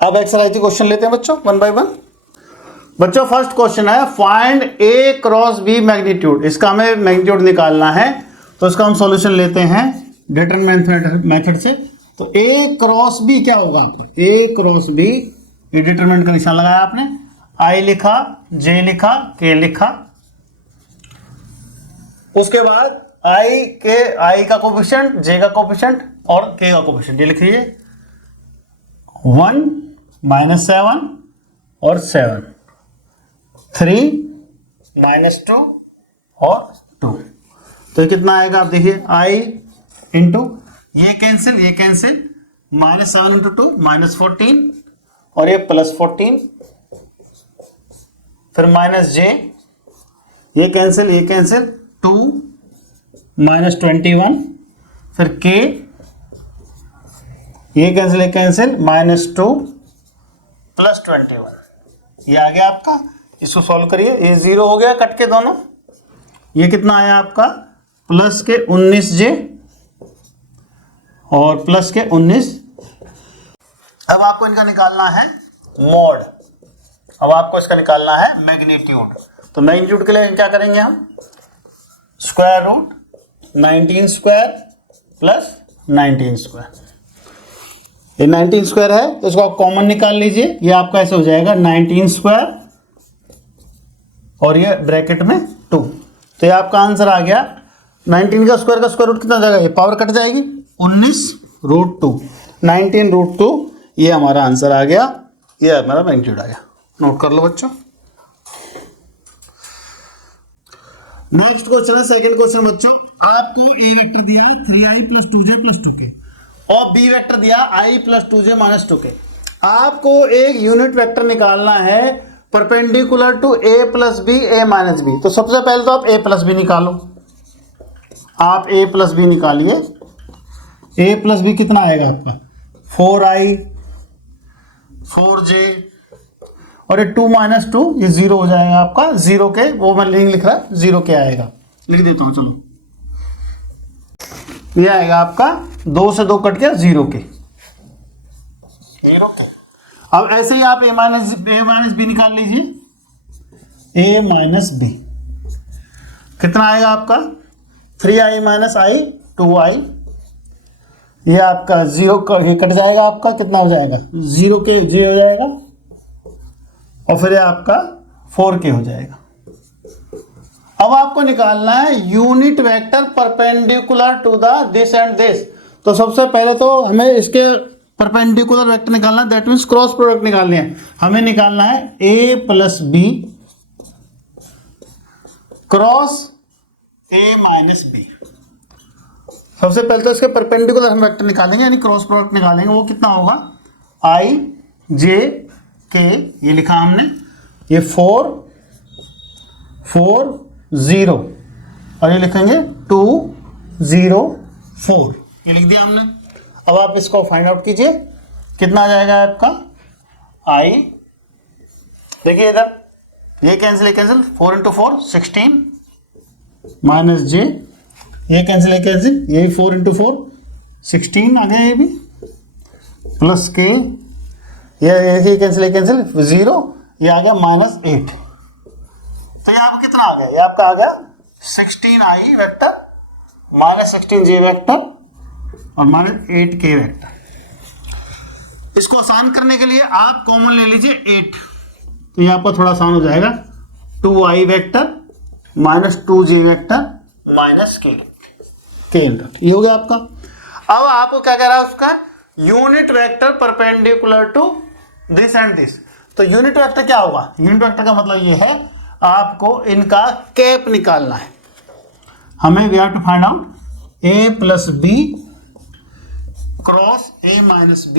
अब exercise question लेते हैं बच्चों वन बाय वन। बच्चों फर्स्ट क्वेश्चन है फाइंड ए क्रॉस बी मैग्नीट्यूड। इसका हमें मैग्नीट्यूड निकालना है, तो इसका हम सॉल्यूशन लेते हैं डिटरमिनेंट मेथड से। तो ए क्रॉस बी क्या होगा आपने, ए क्रॉस बी, ये डिटरमिनेंट का निशान लगाया आपने, आई लिखा, जे लिखा, के लिखा, उसके बाद आई का कोफिशिएंट, जे का कोफिशिएंट और के का कोफिशिएंट, ये लिख लीजिए 1 -7 और 7, 3 -2 और 2। तो कितना आएगा आप देखिए, आई इंटू ये कैंसिल -7 इंटू 2 -14 और ये +14, फिर -j, ये कैंसिल 2 -21, फिर k, ये कैंसिल -2 +21, ये आ गया आपका। इसको सॉल्व करिए, ये 0 हो गया कट के दोनों। ये कितना आया आपका, प्लस के 19j और प्लस के 19। अब आपको इनका निकालना है मॉड, अब आपको इसका निकालना है मैग्नीट्यूड। तो मैग्नीट्यूड के लिए क्या करेंगे हम, square root 19 square plus 19 square. ये 19 स्क्वायर है तो इसको आप कॉमन निकाल लीजिए, ये आपका ऐसे हो जाएगा 19 स्क्वायर और ये ब्रैकेट में 2। तो ये आपका आंसर आ गया 19 का स्क्वायर रूट कितना जाएगा, ये पावर कट जाएगी 19√2, 19√2, ये हमारा आंसर आ गया, ये हमारा मैग्नीट्यूड आ गया। नोट कर लो बच्चों। नेक्स्ट क्वेश्चन है सेकंड क्वेश्चन बच्चों, आपको ए वेक्टर दिया है 3i + 2j + 2k और बी वेक्टर दिया i + 2j - 2k। आपको एक यूनिट वेक्टर निकालना है perpendicular to a + b a - b। तो सबसे पहले तो आप a + b निकालो, आप a + b निकालिए। a + b कितना आएगा आपका, 4i 4j और ये 2 - 2, ये 0 हो जाएगा आपका, 0 के, वो मैं लिख रहा है 0 के आएगा, लिख देता हूं चलो, ये आएगा आपका 2 से 2 कट गया 0 के। अब ऐसे ही आप a - b निकाल लीजिए, a - b कितना आएगा आपका, 3i - i 2i, ये आपका 0 ये कट जाएगा, आपका कितना हो जाएगा, 0 के j हो जाएगा और फिर ये आपका 4k हो जाएगा। अब आपको निकालना है unit vector perpendicular to the this and this. तो सबसे पहले तो हमें इसके परपेंडिकुलर वेक्टर निकालना है, दैट मींस क्रॉस प्रोडक्ट निकालनी है। हमें निकालना है a + b cross a - b। सबसे पहले तो इसके परपेंडिकुलर हम वेक्टर निकालेंगे, यानी क्रॉस प्रोडक्ट निकालेंगे। वो कितना होगा, i j k, ये लिखा हमने, ये 4 4 0 और ये लिखेंगे 2 0 4, ये लिख दिया हमने। अब आप इसको फाइंड आउट कीजिए, कितना आ जाएगा आपका, i, देखिए इधर ये कैंसिल 4 × 4 16 -j, ये कैंसिल ये 4 × 4 16 आ गया, ये भी प्लस के, ये कैंसिल 0, ये आ गया -8। तो ये आपका कितना आ गया, ये आपका आ गया 16i वेक्टर -16j वेक्टर और -8k वेक्टर। इसको आसान करने के लिए आप कॉमन ले लीजिए 8, तो ये आपका थोड़ा आसान हो जाएगा, 2i vector -2j vector -k, ये हो गया आपका। अब आपको क्या कह रहा है, उसका unit vector perpendicular to this and this. तो यूनिट वेक्टर क्या होगा, यूनिट वेक्टर का मतलब ये है आपको इनका कैप निकालना है। हमें we have to find out a + b cross a - b,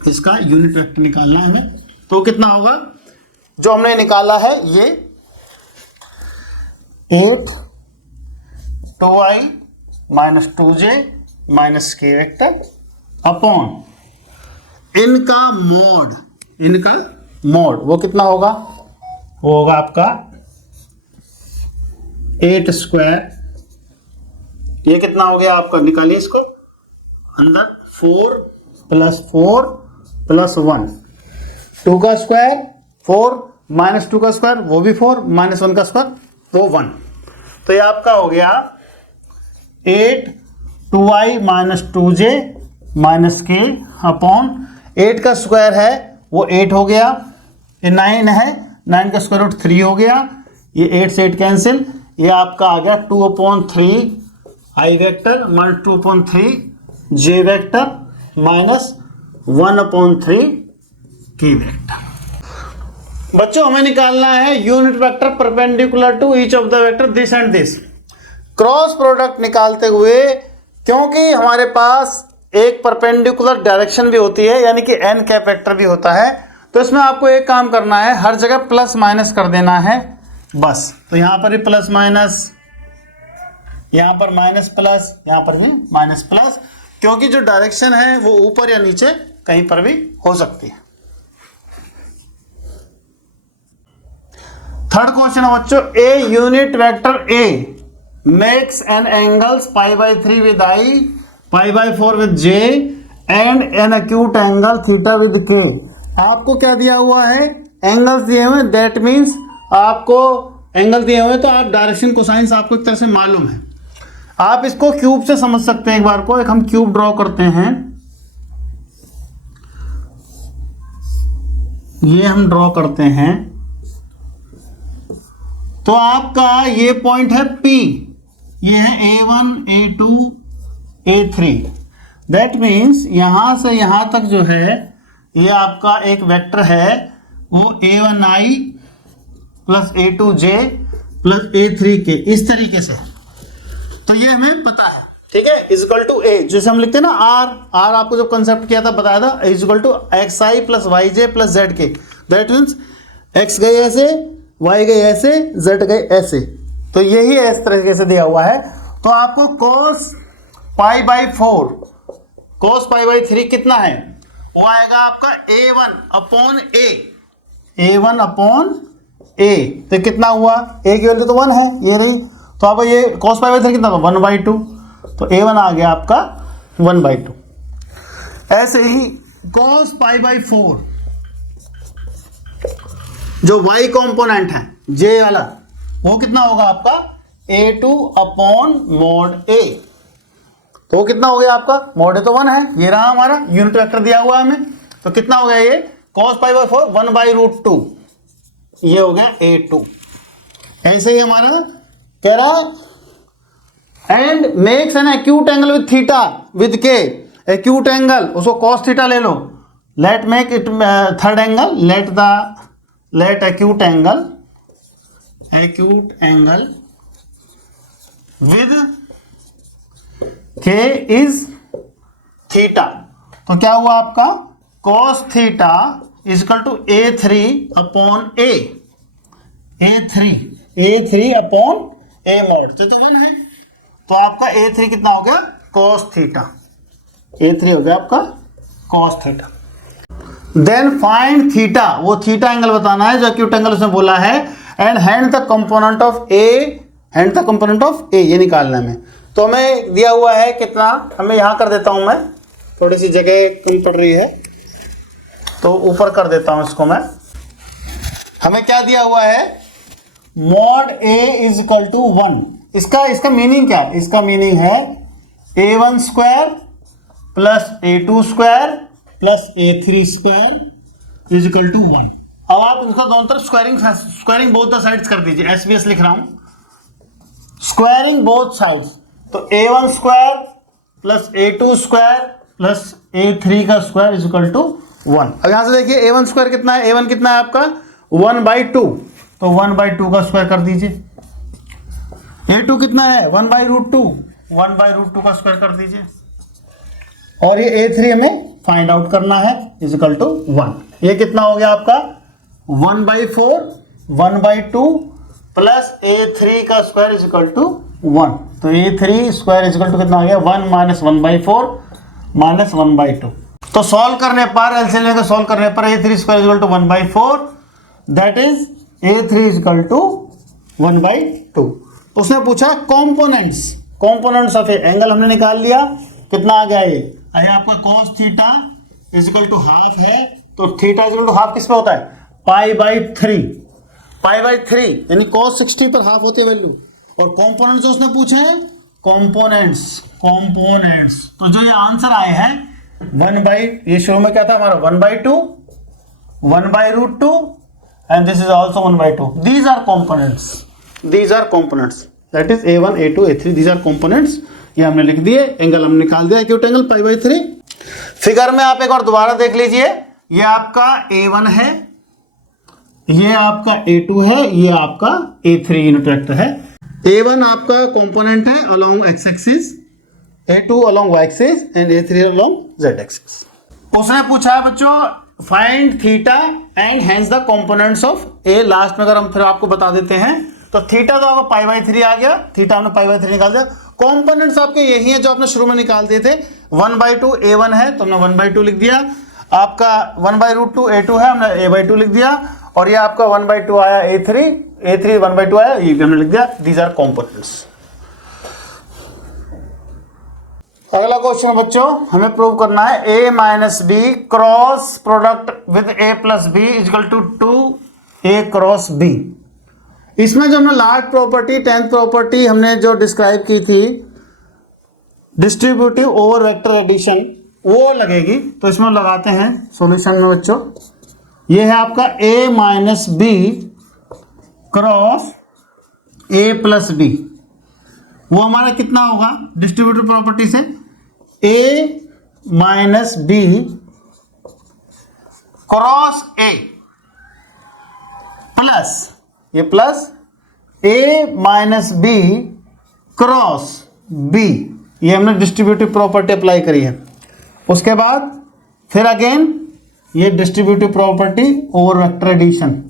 इसका यूनिट वेक्टर निकालना है हमें। तो कितना होगा, जो हमने निकाला है ये 8 2i - 2j - k vector upon इनका मोड, वो कितना होगा, वो होगा आपका 8 स्क्वायर, ये कितना हो गया आपका, निकालिए इसको, अंदर 4 + 4 +1, 2 का स्क्वायर 4 माइनस 2 का स्क्वायर वो भी 4 माइनस 1 का स्क्वायर वो 1। तो ये आपका हो गया 8 2i minus 2j minus k upon 8 का स्क्वायर है वो 8 हो गया, ये 9 है, 9 का स्क्वायर रूट 3 हो गया, ये 8 से 8 कैंसिल, ये आपका आ गया 2/3 i vector minus 2/3 j vector minus 1/3 k vector. बच्चों हमें निकालना है unit vector perpendicular to each of the vector this and this. Cross product निकालते हुए, क्योंकि हमारे पास एक परपेंडिकुलर डायरेक्शन भी होती है यानी कि एन कैप वेक्टर भी होता है, तो इसमें आपको एक काम करना है, हर जगह प्लस माइनस कर देना है बस। तो यहां पर भी प्लस माइनस, यहां पर माइनस प्लस, यहां पर भी माइनस प्लस, क्योंकि जो डायरेक्शन है वो ऊपर या नीचे कहीं पर भी हो सकती है। थर्ड क्वेश्चन है बच्चों, a unit vector a makes an angles π/3 with i, π/4 with j and an acute angle theta with k। आपको क्या दिया हुआ है, एंगल्स दिए हुए, दैट मीन्स आपको एंगल दिए हुए तो आप डायरेक्शन कोसाइंस आपको एक तरह से मालूम है। आप इसको क्यूब से समझ सकते हैं। एक बार को एक हम क्यूब ड्रॉ करते हैं, ये हम ड्रॉ करते हैं, तो आपका ये पॉइंट है P, ये है A1 A2 A3, that means यहां से यहां तक जो है ये आपका एक वेक्टर है, वो A1i plus A2j plus A3k इस तरीके से। तो ये हमें पता है, ठीक है, इजइक्वल टू A, जैसे हम लिखते हैं ना R आपको जो कंसेप्ट किया था बताया था, is equal to xi plus yj plus zk, that means x गए ऐसे, y गए ऐसे, z गए ऐसे, तो यही इस तरीके से दिया हुआ है। तो आपको cos π/4 cos π/3 कितना है, वो आएगा आपका A1 अपॉन A, तो कितना हुआ, A की वैल्यू तो 1 है, ये रही, तो अब ये cos π/3 कितना था 1/2, तो A1 आ गया आपका 1/2। ऐसे ही cos π/4 जो y कॉम्पोनेंट है j वाला, वो कितना होगा आपका A2 अपॉन मॉड A, तो वो कितना हो गया आपका, मॉड A तो 1 है, ये रहा हमारा यूनिट वेक्टर दिया हुआ है हमें, तो कितना हो गया ये cos π/4 1/√2, ये हो गया A2। ऐसे ही हमारा कह रहा and makes an acute angle with theta with k, acute angle उसको cos थीटा ले लो, let make it third angle, let acute angle with k is theta, तो क्या हुआ आपका cos theta is equal to A3 upon A, A3 upon A mod, तो 1 है, तो आपका A3 कितना हो गया cos थीटा, A3 हो गया आपका cos theta. Then find theta, वो थीटा एंगल बताना है जो एक्यूट एंगल उसने बोला है, and hand the component of A, ये निकालना है हमें। तो हमें दिया हुआ है कितना, हमें यहां कर देता हूं मैं, थोड़ी सी जगह कम पड़ रही है तो ऊपर कर देता हूं इसको मैं। हमें क्या दिया हुआ है, mod A is equal to 1, इसका मीनिंग क्या है, इसका मीनिंग है A1 square plus A2 square plus A3 square is equal to 1। अब आप इसका दोनों तरफ स्क्वायरिंग बोथ द साइड्स कर दीजिए, SBS लिख रहा हूं, स्क्वायरिंग बोथ साइड्स, तो A1 square plus A2 square plus A3 का स्क्वायर इज इक्वल टू 1। अब यहां से देखिए A1 स्क्वायर कितना है, A1 कितना है आपका 1/2, तो 1/2 का स्क्वायर कर दीजिए। A2 कितना है 1/√2, 1/√2 का स्क्वायर कर दीजिए, और ये A3 हमें फाइंड आउट करना है इज इक्वल टू 1। ये कितना हो गया आपका 1/4, 1/2 प्लस A3 का स्क्वायर इज इक्वल टू 1, तो A3 square is equal to कितना हो गया 1 माइनस 1/4 माइनस 1/2। तो सॉल्व करने पर, एलसीएम को सॉल्व करने पर A3 square is equal to 1/4, that is A3 is equal to 1/2। उसने पूछा कॉम्पोनेंट्स ऑफ ए, एंगल हमने निकाल लिया, कितना आ गया ये, अरे आपका cos theta is equal to half है, तो थीटा इजिकल टू हाफ किस पे होता है? पाई बाई 3, पाई बाई 3 यानी cos 60 पर हाफ होती है वैल्यू। और कॉम्पोनेंट्स जो उसने पूछे हैं, कॉम्पोनेंट्स, तो जो ये आंसर आए हैं 1 बाई, ये शुरू में क्या था हमारा 1/2, 1/√2 and this is also 1/2। These are components, that is A1, A2, A3, these are components. ये हमने लिख दिए, एंगल हमने निकाल दिया acute angle pi by 3। Figure में आप एक और दोबारा देख लीजिए, ये आपका A1 है, ये आपका A2 है, ये आपका A3 यूनिट वेक्टर है। A1 आपका कंपोनेंट है along x axis, A2 along y axis and A3 along z axis. उसने पूछा है बच्चों find theta and hence the components of A। Last में अगर हम फिर आपको बता देते हैं तो थीटा तो आपका पाई बाई 3 आ गया, थीटा हमने पाई बाई 3 निकाल दिया। कंपोनेंट्स आपके यही है जो आपने शुरू में निकाल दिए थे। 1/2 A1 है तो हमने 1/2 लिख दिया, आपका 1/√2 A2 है, हमने A/2 लिख दिया, और ये आपका 1/2 आया A3 1/2 आया, ये भी हमने लिख दिया। These are components. अगला क्वेश्चन बच्चों हमें प्रूव करना है A minus B cross product with A plus B equal to 2A cross B। इसमें जो हमने लास्ट प्रॉपर्टी 10th प्रॉपर्टी हमने जो डिस्क्राइब की थी डिस्ट्रीब्यूटिव ओवर वेक्टर एडिशन, वो लगेगी। तो इसमें लगाते हैं सॉल्यूशन में बच्चों। ये है आपका A minus B cross A plus B, वो हमारा कितना होगा डिस्ट्रीब्यूटिव प्रॉपर्टी से? A minus B cross A plus, ये plus A minus B cross B, ये हमने डिस्ट्रीब्यूटिव प्रॉपर्टी अप्लाई करी है। उसके बाद फिर अगेन ये distributive property over vector addition,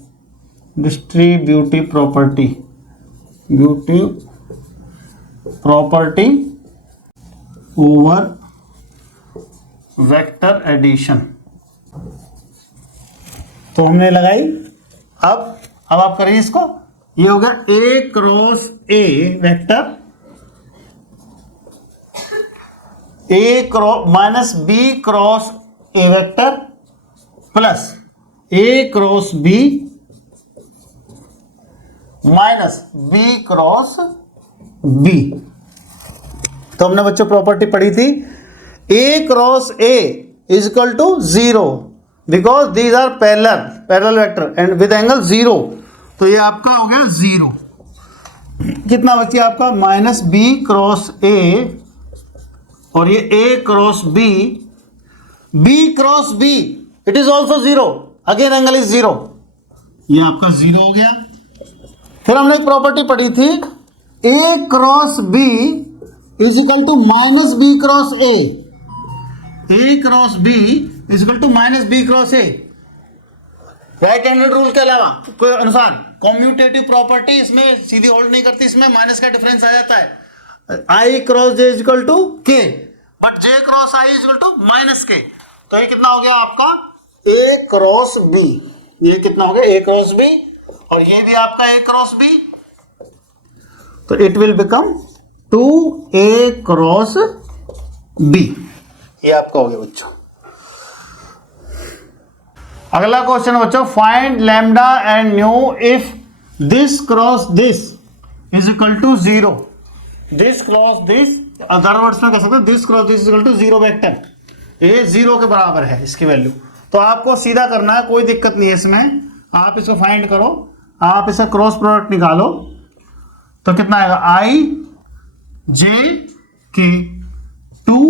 distributive property over vector addition, तो हमने लगाई। अब आप करिए इसको, ये हो गया A cross A vector, A cross minus B cross A vector plus A cross B minus B cross B। तो हमने बच्चों प्रॉपर्टी पढ़ी थी A cross A is equal to 0 because these are parallel vector and with angle 0। तो ये आपका हो गया 0। कितना बचिए आपका माइनस B क्रॉस A, और ये A cross B, B cross B it is also 0, again angle is 0, ये आपका 0 हो गया। फिर हमने एक प्रॉपर्टी पढ़ी थी A cross B is equal to minus B cross A, A cross B is equal to minus B cross A। Right handed rule के अलावा के अनुसार कॉम्यूटेटिव प्रॉपर्टी इसमें सीधी होल्ड नहीं करती, इसमें माइनस का डिफरेंस आ जाता है। I cross J is equal to K, but J cross I is equal to minus K। तो ये कितना हो गया आपका A क्रॉस B, ये कितना हो गया A क्रॉस B, और ये भी आपका A क्रॉस B, तो it will become 2A cross B। ये आपका हो गया बच्चों। अगला क्वेश्चन बच्चों find lambda and mu if this cross this is equal to 0, this cross this, other words में कह सकते हैं this cross this is equal to 0 vector, ये 0 के बराबर है इसकी वैल्यू। तो आपको सीधा करना है, कोई दिक्कत नहीं है इसमें, आप इसको फाइंड करो, आप इसका क्रॉस प्रोडक्ट निकालो, तो कितना आएगा I J K 2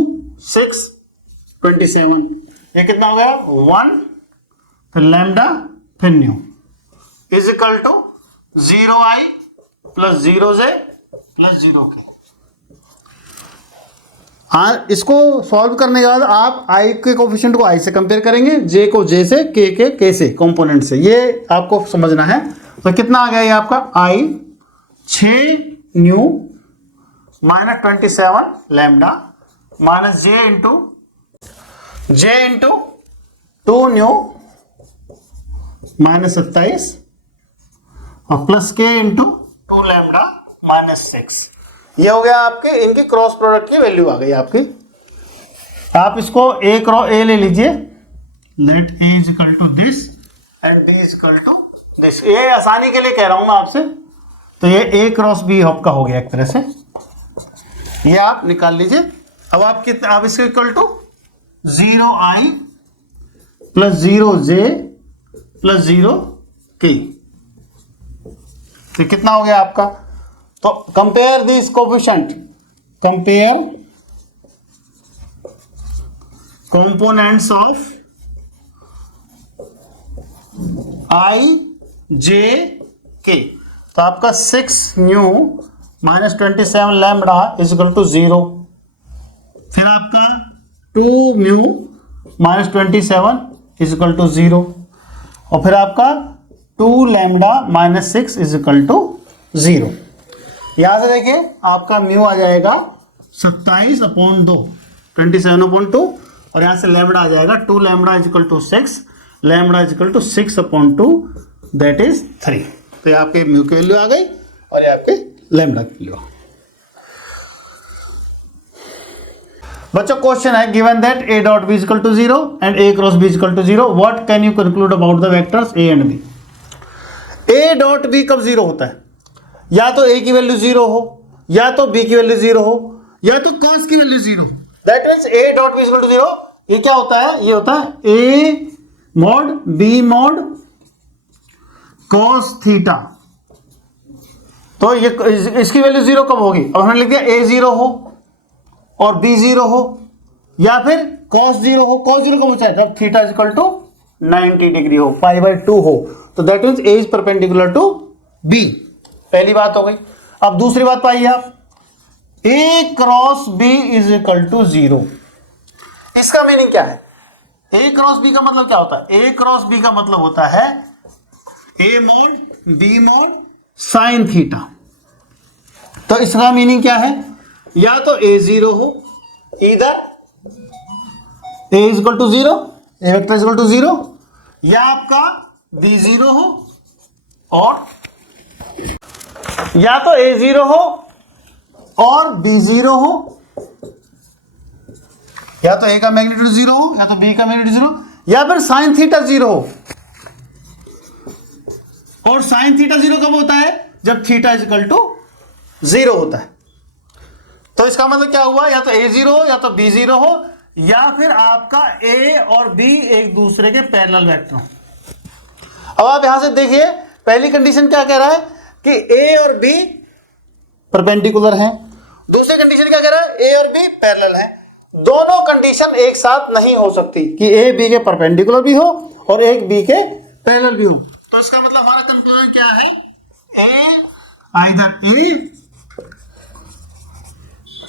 6 27, ये कितना हो गया 1, फिर लैम्डा फिर mu is equal to 0I plus 0J plus 0K। हाँ, इसको सॉल्व करने के बाद आप I के कोफिशिएंट को I से कंपेयर करेंगे, J को J से, K से, कंपोनेंट से, ये आपको समझना है। तो कितना आ गया ये आपका I 6 mu minus 27 lambda minus J into 2 mu minus 27 और plus K into 2 lambda minus 6। ये हो गया आपके, इनकी क्रॉस प्रोडक्ट की वैल्यू आ गई आपकी। आप इसको A क्रॉस A ले लीजिए, let A is equal to this and B is equal to this. ये आसानी के लिए कह रहा हूं मैं आपसे, तो ये ए क्रॉस बी आपका हो गया एक तरह से, ये आप निकाल लीजिए। अब आप कितना, आप इसके equal to 0i plus 0j plus 0k, तो कितना हो गया आपका। तो compare this coefficient, compare components of i j k, तो आपका 6 mu minus 27 lambda is equal to 0, फिर आपका 2 mu minus 27 is equal to 0, और फिर आपका 2 lambda minus 6 is equal to 0। यहां से देखिए आपका म्यू आ जाएगा 27/2, 27/2, और यहां से लैम्बडा आ जाएगा 2 lambda is equal to 6, lambda is equal to 6/2, that is 3। तो ये आपके म्यू की वैल्यू आ गई और ये आपके लैम्बडा की वैल्यू। बच्चों क्वेश्चन है, given that a dot B equal to 0 and a cross B equal to 0, what can you conclude about the vectors a and b। a dot b कब 0 होता है, या तो a की वैल्यू 0 हो, या तो b की वैल्यू 0 हो, या तो cos की value 0, that means a dot b equal to 0। ये क्या होता है, ये होता है a mod b mod cos theta. तो ये इसकी वैल्यू 0 कब होगी, अब हमने लिख दिया a 0 हो और b 0 हो, या फिर cos 0 हो। cos 0 कब होता है, जब theta is equal to 90 degree हो, π/2 हो, तो that means a is perpendicular to b। पहली बात हो गई। अब दूसरी बात पाइए आप, a cross b is equal to 0, इसका मीनिंग क्या है। a क्रॉस b का मतलब क्या होता है, a क्रॉस b का मतलब होता है a mod b mod sine theta. तो इसका मीनिंग क्या है, या तो a 0 हो, इधर a is equal to 0, a vector is equal to 0, या आपका b 0 हो, और या तो a 0 हो और b 0 हो, या तो a का मैग्नीट्यूड 0 हो, या तो b का मैग्नीट्यूड 0, या फिर साइन थीटा 0 हो। और साइन थीटा 0 कब होता है, जब थीटा इज इक्वल टू 0 होता है। तो इसका मतलब क्या हुआ, या तो a 0 हो, या तो b 0 हो, या फिर आपका a और b एक दूसरे के पैरेलल वेक्टर हो। अब आप यहां से देखिए, पहली कंडीशन क्या कह रहा है कि a और b परपेंडिकुलर हैं, दूसरी कंडीशन क्या कह रहा है, a और b पैरेलल हैं। दोनों कंडीशन एक साथ नहीं हो सकती कि a b के परपेंडिकुलर भी हो और एक b के पैरेलल भी हो। तो इसका मतलब हमारा कंक्लूजन क्या है, a either a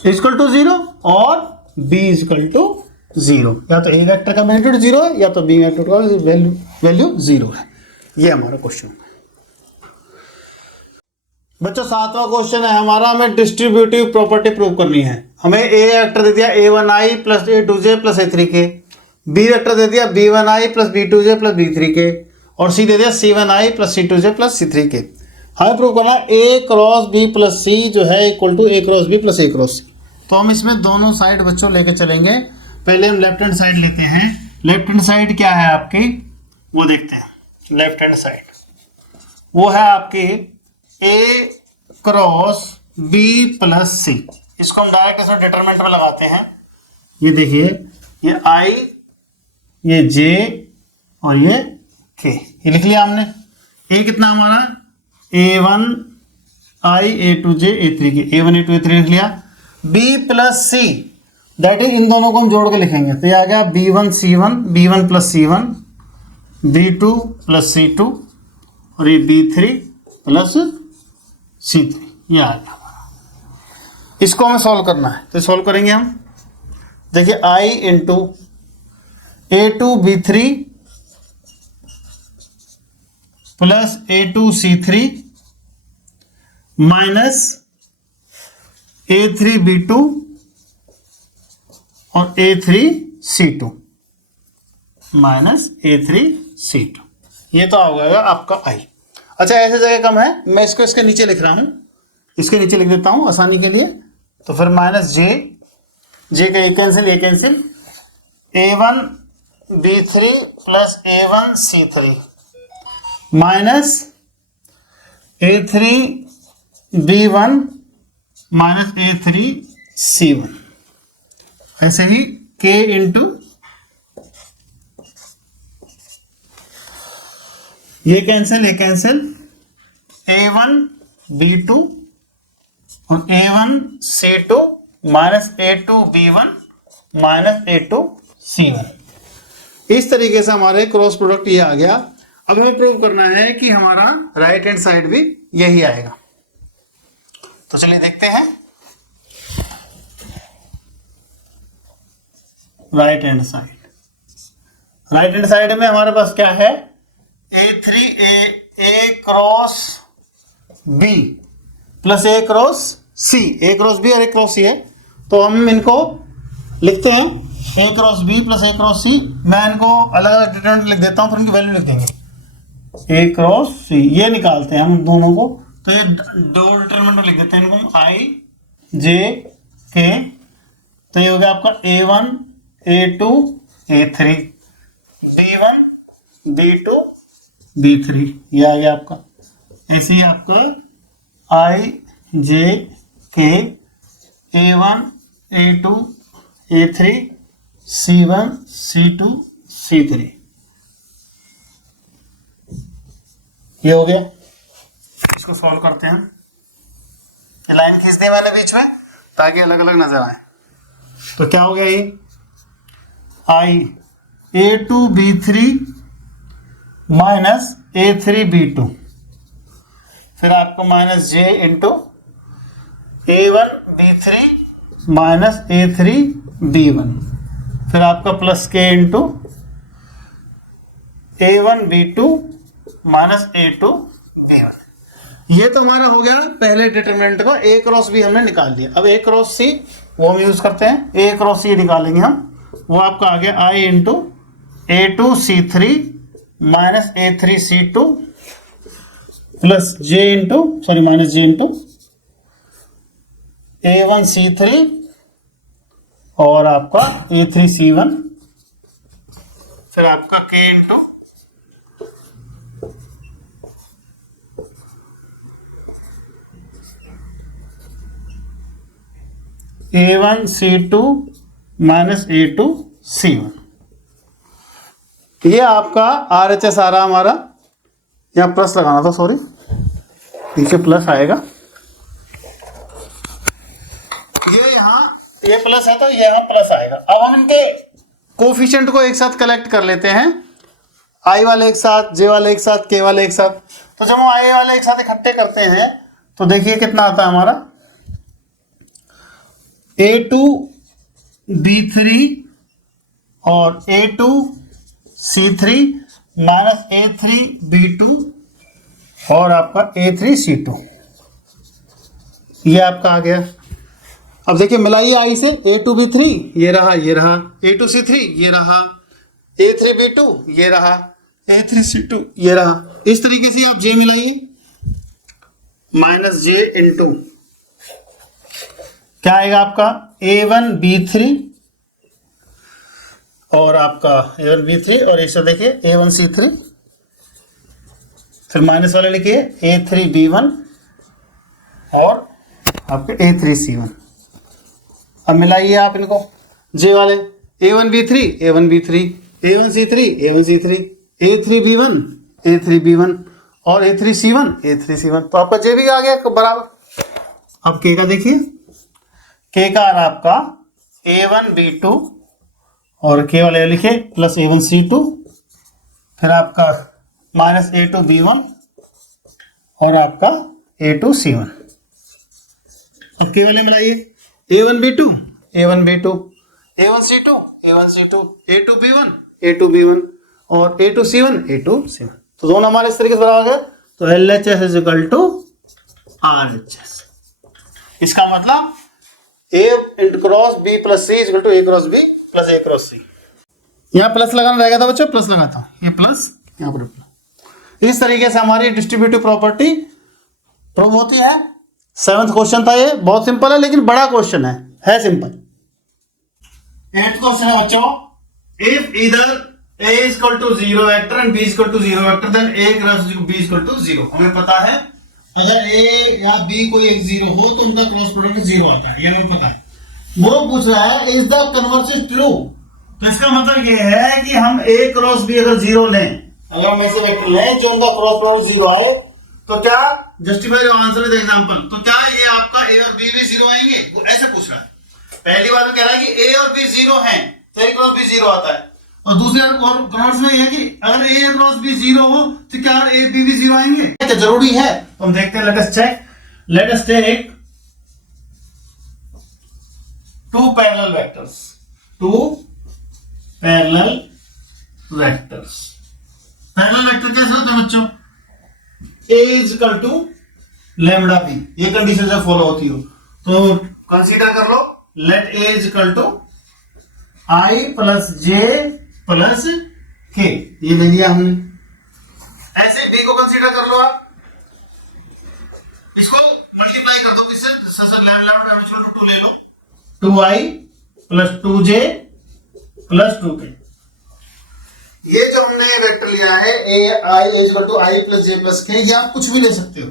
equal to 0 और b इक्वल टू 0, या तो a वेक्टर का मैग्नीट्यूड 0 है, या तो b वेक्टर का वैल्यू 0 है। ये हमारा क्वेश्चन है। बच्चों 7वां क्वेश्चन है हमारा, हमें डिस्ट्रीब्यूटिव प्रॉपर्टी प्रूव करनी है। हमें a वेक्टर दे दिया a1i plus a2j plus a3k, b vector दे दिया b1i plus b2j plus b3k, और c दे दिया c1i plus c2j plus c3k। हमें प्रूव करना a cross b plus c जो है equal to a cross b plus a cross c। तो हम इसमें दोनों साइड बच्चों लेकर चलेंगे। पहले हम लेफ्ट हैंड साइड लेते हैं। लेफ्ट हैंड साइड क्या है आपकी, वो देखते हैं। लेफ्ट हैंड साइड वो है आपकी a cross b plus c। इसको हम डायरेक्ट इसमें डिटरमिनेंट में लगाते हैं। ये देखिए, ये i, ये j और ये k, ये लिख लिया हमने। a कितना हमारा, a1i a2j a3k, a1 a2 a3 लिख लिया। b plus c that is, इन दोनों को हम जोड़ के लिखेंगे, तो ये आ गया b1 c1, b1 plus c1, b2 plus c2, और ये b3 प्लस c3, ये आ गया। इसको हमें सॉल्व करना है, तो सॉल्व करेंगे हम। देखिए i into a2 b3 plus a2 c3 minus a3 b2 और a3 c2 minus a3 c2, ये तो आ गया आपका i। अच्छा ऐसे जगह कम है, मैं इसको इसके नीचे लिख रहा हूं, इसके नीचे लिख देता हूं आसानी के लिए। तो फिर माइनस j का ये cancel, a1 B3 plus A1 C3 minus A3 B1 minus A3 C1, ऐसे ही K इंटू ये कैंसिल A1 B2 और A1 C2 minus A2 B1 minus A2 C1। इस तरीके से हमारे क्रॉस प्रोडक्ट ये आ गया। अब हमें प्रूव करना है कि हमारा राइट हैंड साइड भी यही आएगा। तो चलिए देखते हैं। राइट हैंड साइड में हमारे पास क्या है, A cross B plus A cross C, A cross B और A क्रॉस C है। तो हम इनको लिखते हैं A cross B plus A cross C। मैं इनको अलग अलग डिटरमिनेंट लिख देता हूँ, फिर इनकी वैल्यू लिख देंगे। A क्रॉस C ये निकालते हैं हम दोनों को, तो ये दो डिटरमिनेंट लिख देते हैं इनको I J K। तो ये हो गया आपका A1 A2 A3 B1 B2 B3, ये आ गया आपका। ऐसे ही आपका I J K A1 A2 A3 C1 C2 C3, ये हो गया। इसको सॉल्व करते हैं। ये लाइन खींच दी मैंने बीच में ताकि अलग अलग नजर आए। तो क्या हो गया, ये I A2 B3 minus A3 B2, फिर आपको minus J into A1 B3 minus A3 B1, फिर आपका plus K into A1 B2 minus A2 B1। ये तो हमारा हो गया पहले डिटरमिनेंट का। A क्रॉस B हमने निकाल दिया। अब A क्रॉस C वो हम यूज करते हैं। A क्रॉस C निकालेंगे हम, वो आपका आ गया I into A2 C3 minus A3 C2 plus J into minus J into A1 C3 और आपका A3 C1, फिर आपका K into A1 C2 minus A2 C1। ये आपका RHS आ रहा हमारा। यहाँ प्लस लगाना था, सॉरी, नीचे प्लस आएगा। ये यहाँ ये प्लस है तो यहाँ प्लस आएगा। अब हम इनके कोफिशिएंट को एक साथ कलेक्ट कर लेते हैं। I वाले एक साथ, J वाले एक साथ, K वाले एक साथ। तो जब हम I वाले एक साथ इकट्ठे करते हैं तो देखिए कितना आता है हमारा, A2 B3 और A2 C3 minus A3 B2 और आपका A3 C2, ये आपका आ गया। अब देखिए मिलाइए I से, A2 B3 ये रहा A2 C3 ये रहा, A3 B2 ये रहा, A3 C2 ये रहा। इस तरीके से आप J मिलाइए, माइनस J इंटू क्या आएगा आपका A1 B3 और आपका A1 B3 और इसे देखिए A1 C3, फिर माइनस वाले लिखिए A3 B1 और आपके A3 C1। अब मिलाइए आप इनको, J वाले A1 B3 A1 B3 A1 C3 A1 C3 A3 B1 A3 B1 और A3 C1 A3 C1। तो आपका J भी आ गया बराबर। अब K का देखिए, K का आ रहा आपका A1 B2 और K वाले लिखे प्लस A1 C2, फिर आपका माइनस A2 B1 और आपका A2 C1। अब K वाले मिलाइए, A1 B2 A1 B2 A1 C2 A1 C2 A2 B1 A2 B1 और A2 C1 A2 C1। तो दोनों हमारे इस तरीके से बराबर है। तो LHS is equal to RHS। इसका मतलब A into cross B plus C is equal to A cross B plus A cross C। यहाँ प्लस लगाना रहेगा था बच्चों, प्लस लगाता हूँ, ये प्लस यहाँ पर प्लस। इस तरीके से हमारी डिस्ट्रीब्यूटिव प्रॉपर्टी प्रूव होती है। 7th क्वेश्चन था ये, बहुत सिंपल है लेकिन बड़ा क्वेश्चन है सिंपल। 8th क्वेश्चन है बच्चों, if either A is equal to 0 vector and B is equal to 0 vector, then A cross B is equal to 0। हमें पता है अगर A या B कोई एक 0 हो तो उनका क्रॉस प्रोडक्ट 0 आता है, ये हमें पता है। वो पूछ रहा है is the converse is true, तो इसका मतलब ये है कि हम A क्रॉस B अगर 0 लें, अगर हम ऐसे वेक्टर लें जो उनका क्रॉस प्रोडक्ट 0 आए, तो क्या justify your answer with example, तो क्या ये आपका A और B भी 0 आएंगे? वो ऐसे पूछ रहा है। पहली बार में कह रहा है कि A और B 0 हैं तो A क्रॉस B 0 आता है, और दूसरे और कन्वर्स में ये है कि अगर A क्रॉस B 0 हो तो क्या A B भी 0 आएंगे? क्या जरूरी है? तो हम देखते हैं, let us check, let us take two parallel vectors, two parallel vectors. Parallel vector कैसे होते हैं बच्चों? A is equal to lambda B, ये कंडीशन से फॉलो होती हो तो कंसीडर कर लो, let A is equal to I plus J plus K, ये ले लिया हमने। ऐसे B को कंसीडर कर लो, आप इसको मल्टीप्लाई कर दो किससे? सर लैम्डा इक्वल टू 2 ले लो, 2I plus 2J plus 2K। ये जो हमने वेक्टर लिया है AI equal to I plus J plus K, ये आप कुछ भी ले सकते हो।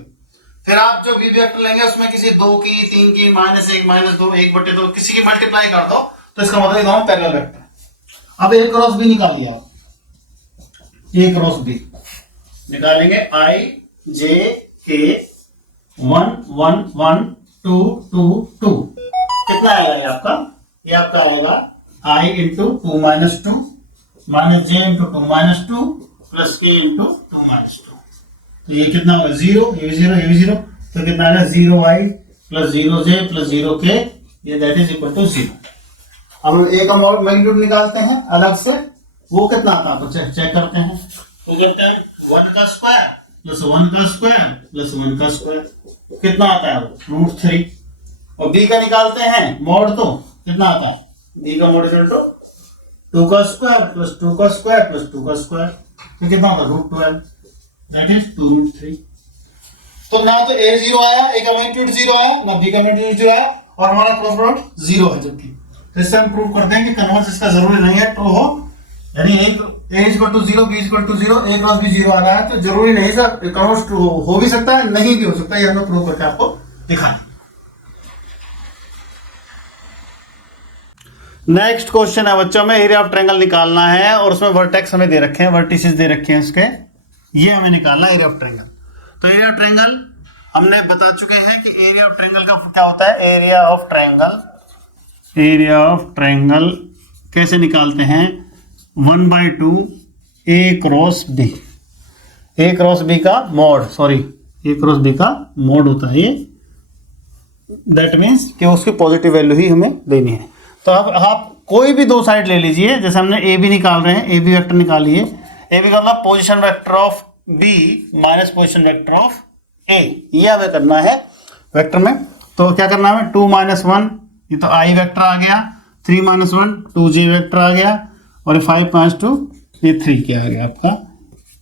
फिर आप जो भी वेक्टर लेंगे उसमें किसी 2 की, 3 की, -1 -2 1/2 किसी की मल्टीप्लाई कर दो, तो इसका मतलब दोनों पैरेलल वेक्टर। अब A क्रॉस B निकालिए आप, A क्रॉस B निकालेंगे I J K 1 1 1 2 2 2, कितना आएगा ये आपका? ये आपका आएगा I into 2 minus 2 minus J into 2 minus 2 plus K into 2 minus 2, तो ये कितना होगा? 0, ये भी 0, ये भी 0, तो कितना आएगा? 0I plus 0J plus 0K, ये दैट इज इक्वल टू 0। अब A का मैग्नीट्यूड निकालते हैं अलग से, वो कितना आता है? तो चेक करते हैं, तो कहते हैं 1 का स्क्वायर प्लस 1 का स्क्वायर प्लस 1 का स्क्वायर, कितना आता है? √3। और B का निकालते हैं मॉड, तो कितना आता है? B का मॉड इक्वल टू 2 का स्क्वायर प्लस 2 का स्क्वायर प्लस 2 का स्क्वायर, तो कितना होगा? √12, दैट इज 2√3। तो ना तो A 0 आया, A का मैग्नीट्यूड 0 आया, ना B का मैग्नीट्यूड 0 आया, और हमारा क्रॉस प्रोडक्ट 0 है। जबकि तो इससे हम प्रूव करते हैं कि कन्वर्स इसका जरूरी नहीं है ट्रू हो, यानी A equal to 0 B equal to 0 A cross B 0 आ रहा है, तो जरूरी नहीं सर कन्वर्स ट्रू हो भी सकता है, नहीं भी हो सकता है, ये हमने प्रूव करके आपको दिखा। नेक्स्ट क्वेश्चन है बच्चों में, एरिया ऑफ ट्रायंगल निकालना है और उसमें वर्टेक्स हमें दे रखे हैं, वर्टिसेस दे रखे हैं इसके, ये हमें निकालना है एरिया ऑफ ट्रायंगल। तो एरिया ऑफ ट्रायंगल हमने बता चुके हैं कि एरिया ऑफ ट्रायंगल का क्या होता है। Area of triangle, area of triangle कैसे निकालते हैं? 1/2 A cross B, A cross B का mod, sorry A cross B का मॉड होता है ये, दैट मीन्स कि उसकी पॉजिटिव वैल्यू ही हमें लेनी है। तो अब आप कोई भी दो साइड ले लीजिए, जैसे हमने ए बी निकाल रहे हैं, ए बी वेक्टर निकालिए, ए बी का मतलब position vector of B minus position vector of A, ये हमें करना है वेक्टर में। तो क्या करना है? 2 - 1, ये तो आई वेक्टर आ गया, 3 - 1 2J वेक्टर आ गया, और 5 - 2 ये 3 क्या आ गया आपका?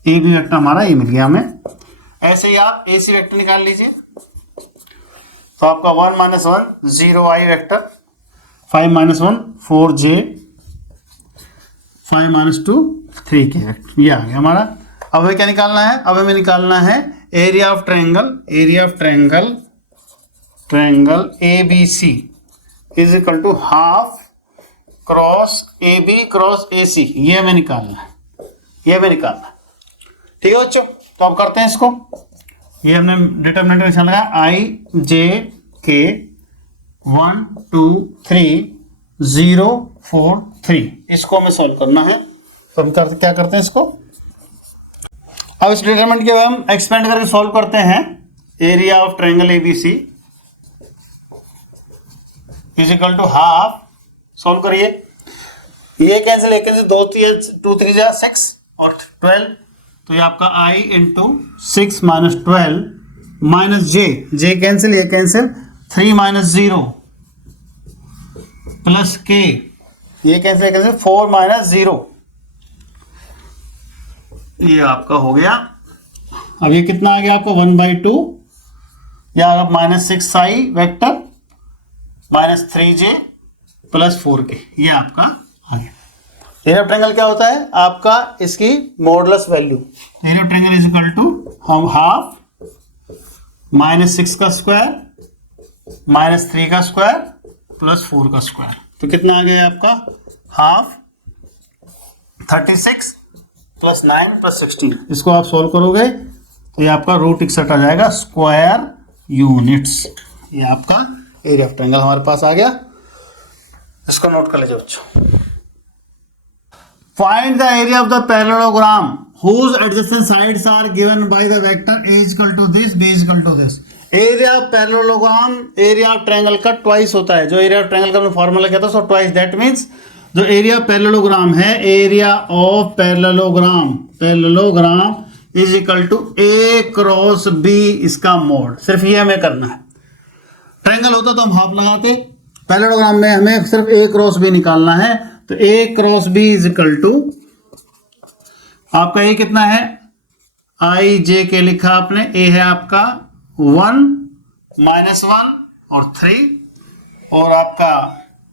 ए बी वेक्टर हमारा ये मिल गया हमें। ऐसे ही आप ए सी वेक्टर निकाल लीजिए, तो आपका 1 - 1 0I vector, 5 - 1 4J, 5 - 2 3K vector, ये आ गया हमारा। अब हमें क्या निकालना है? अब हमें निकालना है area of triangle, area of triangle, triangle ABC is equal to half cross AB cross AC, ये हमें निकालना है, ये हमें निकालना है। ठीक है बच्चों, तो अब करते हैं इसको। ये हमने डिटरमिनेंट निशान लगाया, IJK 1 2 3 0 4 3, इसको हमें सॉल्व करना है। तो हम क्या करते हैं इसको, अब इस डिटरमिनेंट के बाद हम एक्सपेंड करके सॉल्व करते हैं। Area of triangle ABC is equal to half, solve करिए, ये कैंसिल, एक कैंसिल, 2 3 जा 6 और 12, तो ये आपका I into 6 - 12 minus J cancel, ये कैंसिल, 3 - 0 प्लस K, ये कैंसिल 4 - 0, ये आपका हो गया। अब ये कितना आ गया आपका? 1/2 या -6I vector -3J plus 4K, ये आपका आ गया। एरिया ऑफ ट्रायंगल क्या होता है आपका, इसकी modulus value. Area of triangle is equal to हम हाफ -6 का स्क्वायर -3 का स्क्वायर +4 का स्क्वायर, तो कितना आ गया आपका हाफ 36 + 9 + 16। इसको आप सोल्व करोगे तो ये आपका √61 आ जाएगा स्क्वायर यूनिट्स। ये आपका एरिया ऑफ ट्रायंगल हमारे पास आ गया। इसको नोट कर लीजिए बच्चों। Find the area of the parallelogram whose adjacent sides are given by the vector a is equal to this, b is equal to this। Area of parallelogram area of triangle का twice होता है। जो area of triangle का formula कहता है so twice, that means जो area parallelogram है, area of parallelogram is equal to a cross b इसका मोड। सिर्फ ये हमें करना है। ट्रायंगल होता तो हम हाफ लगाते, पैरेललोग्राम में हमें सिर्फ a क्रॉस b निकालना है। तो a cross b is equal to आपका a कितना है, i j के लिखा आपने, a है आपका 1 -1 और 3, और आपका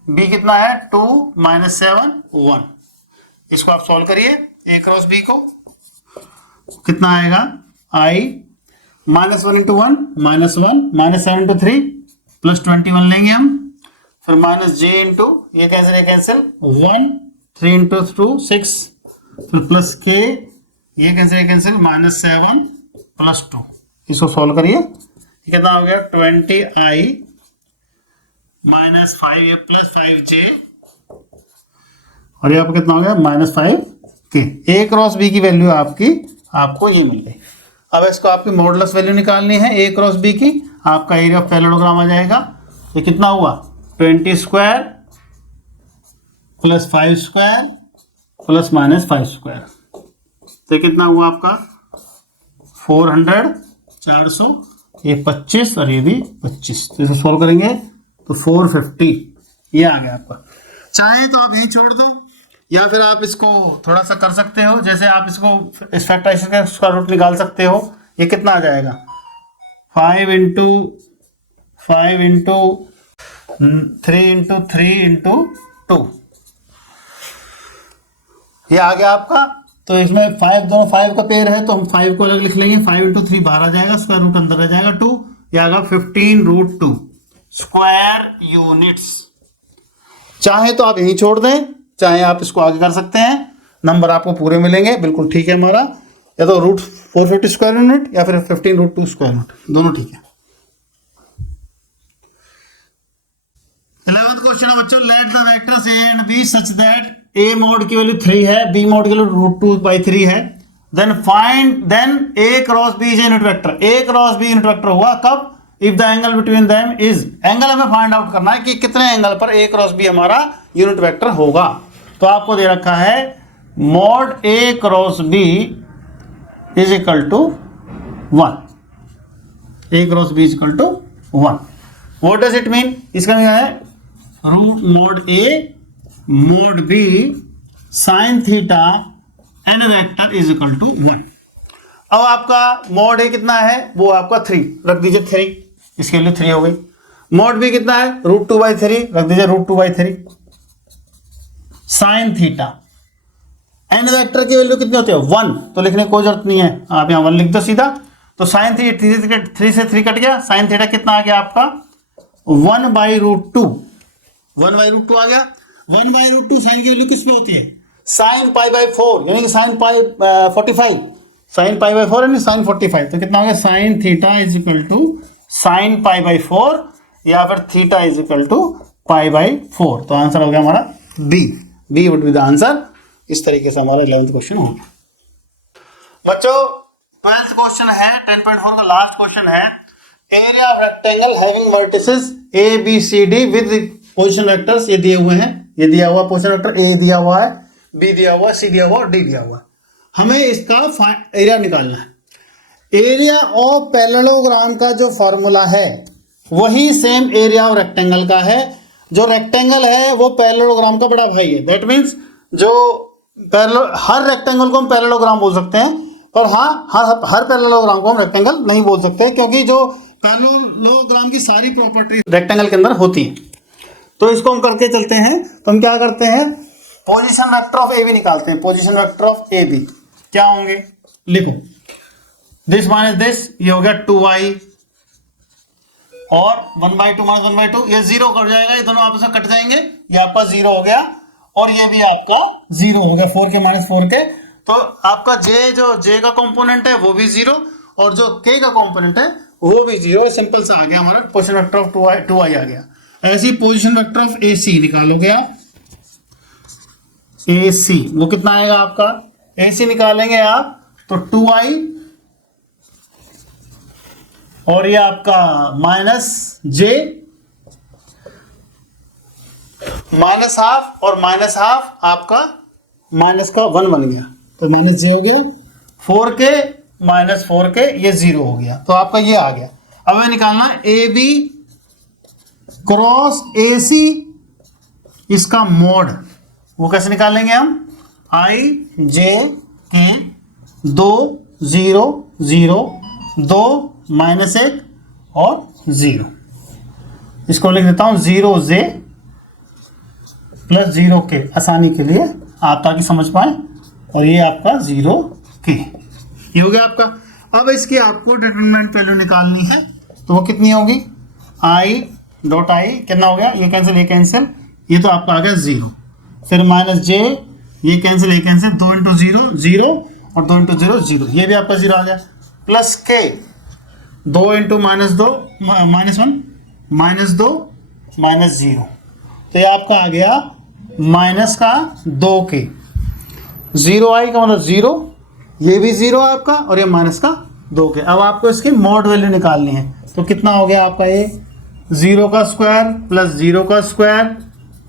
b कितना है 2 -7 1। इसको आप सॉल्व करिए, a क्रॉस b को कितना आएगा, i -1 × 1 -1 -7 × 3 +21 लेंगे हम, फिर -j इंटू ये कैंसिल 1 3 × 2 6, फिर +k ये कैंसिल -7 +2। इसको सॉल्व करिए, ये कितना हो गया 20i -5 ये +5j, और ये आपको कितना हो गया -5k। a क्रॉस b की वैल्यू आपको ये मिल गई। अब इसको आपकी मॉडुलस वैल्यू निकालनी है a क्रॉस b की। आपका एरिया ऑफ पैरेललोग्राम आ जाएगा, ये कितना हुआ 20² + 5² ± 5², तो कितना हुआ आपका 400 400, ये 25 और ये भी 25। तो इसे सॉल्व करेंगे तो 450 ये आ गया आपका। चाहे तो आप यही छोड़ दो, या फिर आप इसको थोड़ा सा कर सकते हो, जैसे आप इसको इस फैक्टराइजेशन का स्क्वायर रूट निकाल सकते हो। ये कितना आ जाएगा 5 × 3 × 3 × 2, ये आ गया आपका। तो इसमें 5 दोनों 5 का पेयर है, तो हम 5 को अलग लिख लेंगे, 5 × 3 बाहर आ जाएगा, स्क्वायर रूट अंदर रह जाएगा 2, ये आ गया 15√2 स्क्वायर यूनिट्स। चाहे तो आप यहीं छोड़ दें, चाहे आप इसको आगे कर सकते हैं, नंबर आपको पूरे मिलेंगे, बिल्कुल ठीक है हमारा। या तो √450 स्क्वायर यूनिट या फिर 15√2 स्क्वायर यूनिट, दोनों ठीक है। 11th क्वेश्चन है बच्चों, let the vectors a and b such that a mod की वैल्यू 3 है, b मोड की वैल्यू √2/3 है। Then a cross b is unit vector. a cross b unit vector हुआ कब, if the angle between them is, angle हमें find out करना है कि कितने एंगल पर a क्रॉस b हमारा यूनिट वेक्टर होगा। तो आपको दे रखा है mod a cross b is equal to 1, a cross b is equal to 1। What does it mean, इसका मीन है mod a mod b sin θ and vector is equal to 1। अब आपका मोड a कितना है, वो आपका 3 रख दीजिए, 3 इसके लिए 3 हो गई। मोड b कितना है √2/3 रख दीजिए, √2/3 sin θ एंड वेक्टर की वैल्यू कितनी होती है 1, तो लिखने की कोई जरूरत नहीं है, आप यहाँ 1 लिख दो सीधा। तो sin 3 से 3 कट गया, sin θ कितना आ गया आपका 1/√2, 1/√2 आ गया। 1/√2 साइन की वैल्यू किस में होती है, sin π/4 यानी sin π/45, sin π/4 यानी sin 45। तो कितना हो गया sin θ is equal to sin π/4 या फिर θ इज इक्वल टू π/4। तो आंसर हो गया हमारा B would be the answer. इस तरीके से हमारा 11th क्वेश्चन होगा। बच्चों 12th क्वेश्चन है 10.4 का लास्ट क्वेश्चन है, area of rectangle having vertices a b c d with position vectors ये दिए हुए हैं, ये दिया हुआ पोजीशन वेक्टर a दिया हुआ है, b दिया हुआ है, c दिया हुआ और d दिया हुआ है। हमें इसका एरिया निकालना है। एरिया ऑफ पैरेललोग्राम का जो फॉर्मूला है वही सेम एरिया ऑफ रेक्टेंगल का है। जो रेक्टेंगल है वो पैरेललोग्राम का बड़ा भाई है, दैट मीन्स जो हर रेक्टेंगल को हम पैरेललोग्राम बोल सकते हैं, पर हर पैरेललोग्राम को हम रेक्टेंगल नहीं बोल सकते, क्योंकि जो पैरेललोग्राम की सारी प्रॉपर्टी रेक्टेंगल के अंदर होती है। तो इसको हम करके चलते हैं। तो हम क्या करते हैं, position vector of A B निकालते हैं। Position vector of A B क्या होंगे, लिखो दिस माइनस दिस, ये हो गया 2i और 1/2 माइनस 1/2, ये 0 कट जाएगा, ये दोनों आपस में कट जाएंगे, ये आपका 0 हो गया और ये भी आपका 0 हो गया 4k माइनस 4k। तो आपका जे का कंपोनेंट है वो भी 0 और जो k का कंपोनेंट है वो भी 0। सिंपल सा आ गया हमारा पोजीशन वेक्टर ऑफ 2i आ गया। ऐसे ही पोजीशन वेक्टर ऑफ AC निकालोगे आप, AC वो कितना आएगा आपका, AC निकालेंगे आप तो 2i और ये आपका माइनस j माइनस हाफ और माइनस हाफ आपका माइनस का 1 बन गया, तो माइनस j हो गया, 4k माइनस 4k ये 0 हो गया, तो आपका ये आ गया। अब हमें निकालना AB क्रॉस AC इसका मोड, वो कैसे निकालेंगे हम, I J K 2 0 0 2 माइनस 1 और 0, इसको लिख देता हूं 0j प्लस 0k आसानी के लिए आप ताकि समझ पाए, और ये आपका 0k ये हो गया आपका। अब इसकी आपको डिटरमिनेंट वैल्यू निकालनी है, तो वो कितनी होगी, i डॉट आई कितना हो गया, ये कैंसिल, ये तो आपका आ गया 0, फिर माइनस j ये कैंसिल 2 इंटू 0 0 और 2 इंटू 0 0, ये भी आपका 0 आ गया, plus k 2 into minus 2 minus 1 minus 2 minus 0, तो ये आपका आ गया माइनस का 2k, 0i का मतलब 0, ये भी 0 आपका और ये माइनस का 2k। अब आपको इसकी मॉड वैल्यू निकालनी है, तो कितना हो गया आपका ये 0 का स्क्वायर प्लस 0 का स्क्वायर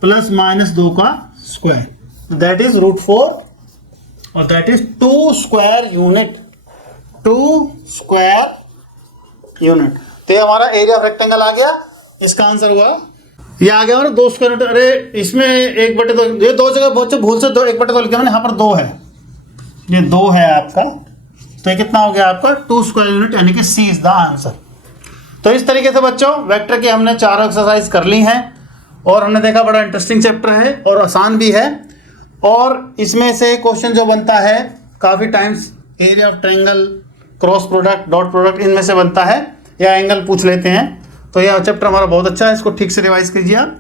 प्लस माइनस 2 का स्क्वायर, दैट इज √4 और that is 2 square unit, 2 square unit. तो ये हमारा एरिया ऑफ रेक्टेंगल आ गया, इसका आंसर हुआ ये आ गया। और 2 स्क्वायर यूनिट, अरे इसमें 1/2, ये 2 जगह बहुत भूल से 1/2 लिखा मैंने, यहाँ पर 2 है, ये 2 है आपका, तो ये कितना हो गया आपका 2 स्क्वायर यूनिट, यानी कि सी इज द आंसर। तो इस तरीके से बच्चों वेक्टर की हमने 4 एक्सरसाइज कर ली हैं और हमने देखा बड़ा इंटरेस्टिंग चैप्टर है और आसान भी है, और इसमें से क्वेश्चन जो बनता है काफ़ी times area of triangle, cross product, dot product, इनमें से बनता है, या एंगल पूछ लेते हैं। तो यह चैप्टर हमारा बहुत अच्छा है, इसको ठीक से रिवाइज कीजिए आप।